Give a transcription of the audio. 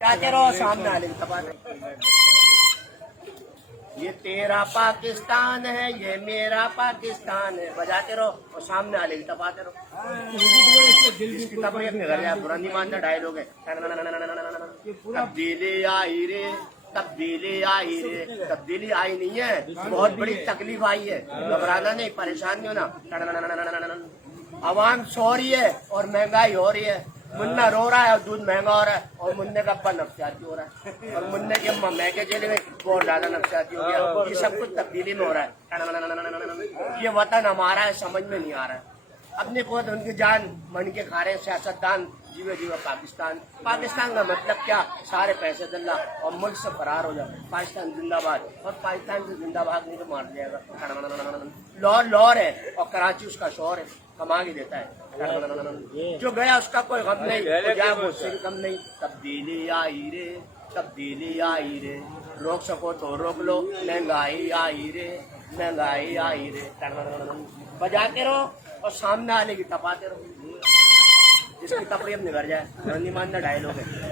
जाते रहो सामने आने ये तेरा पाकिस्तान है, ये मेरा पाकिस्तान है। बजाते रहो और सामने आने तपाते रहो। इसकी तबीयत में घर जाए बुरंदी मानना डायलॉग है। तब्दीली आई रे, तब्दीली आई रे, तब्दीली आई नहीं है, बहुत बड़ी तकलीफ आई है। घबराना नहीं, परेशान नहीं होना। आवाम सो रही है और महंगाई हो रही है। मुन्ना रो रहा है और दूध महंगा हो रहा है, और मुन्ने का अब्बा नफसियाती हो रहा है, और मुन्ने के महंगे चले गए बहुत ज्यादा नफसियाती हो गया। ये सब कुछ तब्दीली में हो रहा है। ये वतन हमारा है, समझ में नहीं आ रहा है। अपने को तो उनकी जान मन के खा रहे सियासतदान, जीवे जीवे पाकिस्तान। पाकिस्तान का मतलब क्या? सारे पैसे दल्ला और मुल्क से फरार हो जाए। पाकिस्तान जिंदाबाद, और पाकिस्तान से जिंदाबाद नहीं तो मार दिया जाएगा। लाहौर लाहौर है और कराची उसका शोर है, कमा के देता है। जो गया उसका कोई गम नहीं, उससे भी कम नहीं। तब्दीली आई रे, तब्दीली आई रे, रोक सको तो रोक लो। महंगाई आई रे, महंगाई आई रे। बजाते रहो और सामने आने की तपाते रहो। जिसकी तपरी अपने घर जाए, मान डायलॉग है।